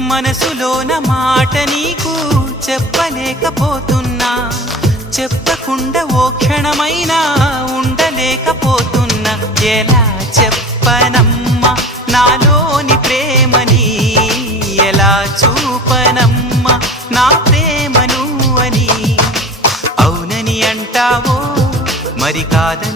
మనసులోన మాట నీకు చెప్పలేకపోతున్నా, చెప్పకుండా ఓ క్షణమైనా ఉండలేకపోతున్నా. ఎలా చెప్పనమ్మా నాలోని ప్రేమని, ఎలా చూపనమ్మా నా ప్రేమను అని. అవునని అంటావో మరి కాదని